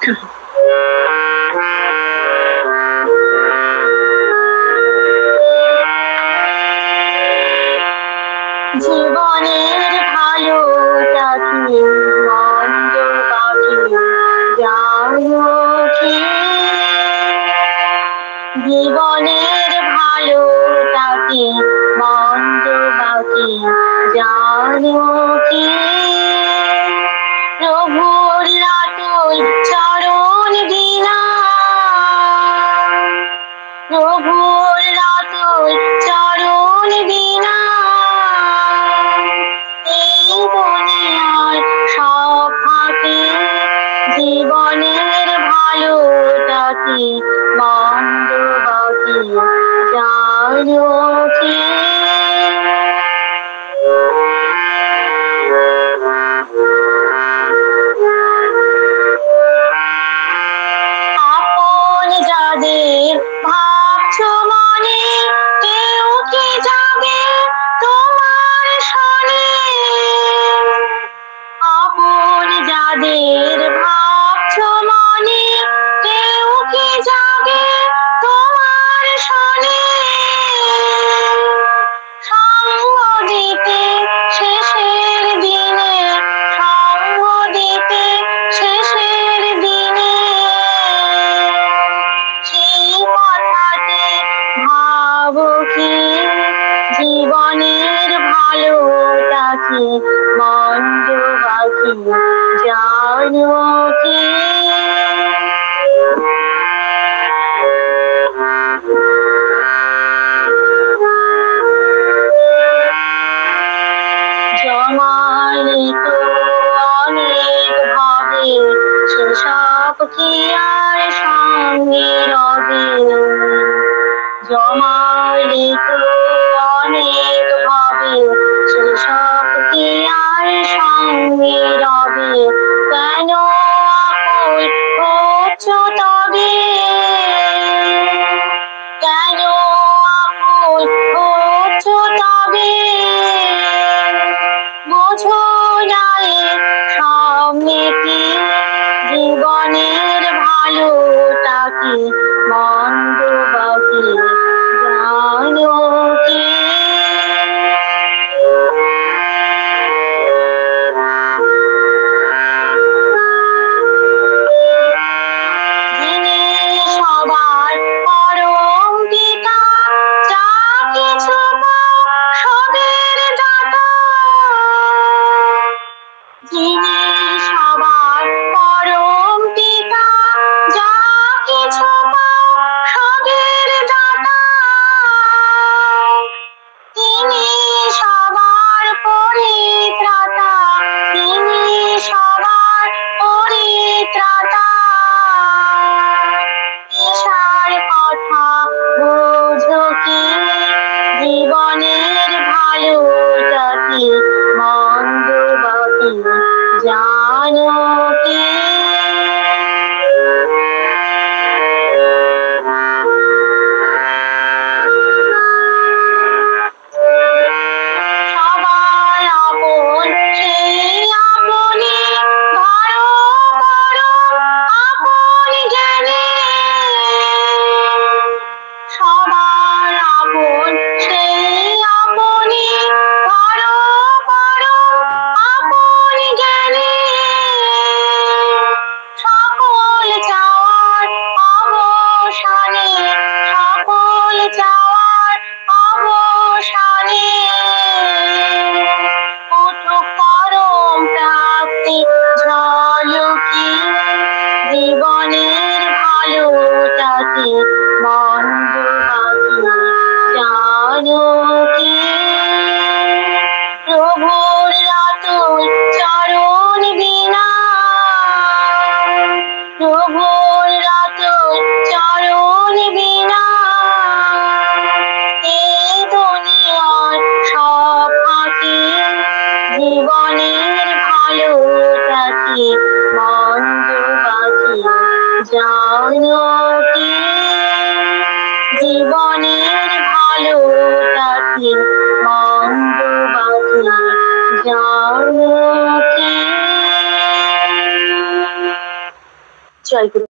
জীবনের ভালোটা কি মন্দ বাকি জানো কি? জীবনের ভালোটা কি মন্দ বাকি জানো কি? প্রভুর লাটুই চরণ বিনা, প্রভুর লাটুই চরণ বিনা এই দুনিয়ার সব ফাঁকি। জীবনের ভালোটা কি মন্দ বাকি জানো কি? আপন যাদের ভাবছো মনে, কেউ কি যাবে তোমার শনে? আপন যাদের ভাবছো মনে, কেউ কি যাবে তোমার শনে? সঙ্গ দিতে শেষের দিনে, সঙ্গ দিতে শেষের দিনে সেই কথাতে ভাবো কি? জীবনের ভালোটা কি মন্দ বাকি জানো কি? জমালে তো অনেক ভাবে, সেসব কি আর সঙ্গে রবে? জমালে তো অনেক ভাবে, সেসব কি আর সঙ্গে রবে? কেন আকুল হচ্ছো তবে? কেন আকুল হচ্ছো তবে? বোঝো না এ সামনে কি? জীবনের ভালোটা কি মন্দ বাকি জানো কি? যিনি সবার পরম পিতা, যা কিছু পাও সবের দাতা। যিনি সবার পরম পিতা, যা কিছু পাও সবের দাতা। তিনি সবার পরিত্রাতা, তিনি সবার পরিত্রাতা। ঈশার কথা বোঝো কি? জীবনের ভালোটা কি মন্দ বাকি জানো কি? সবাই আপন সেই আপনি, ধরো করো আপন জ্ঞানে। সবার আপন সেই আপনি, ধরো করো আপন জ্ঞানে। সকল চাওয়ার অবসানে, সকল চাওয়ার অবসানে কঠোর পরম প্রাপ্তি ঝলকি। জীবনের ভালোটা কি মন্দ বাকি জানো কি? প্রভুর লাটুই চরণ বিনা, প্রভুর লাটুই চরণ বিনা এই দুনিয়ার সব ফাঁকি। জীবনের ভালোটা কি মন্দ বাকি জানো কি? জীবনের ভালোটা কি মন্দ বাকি জানো কি? জয় গুরু।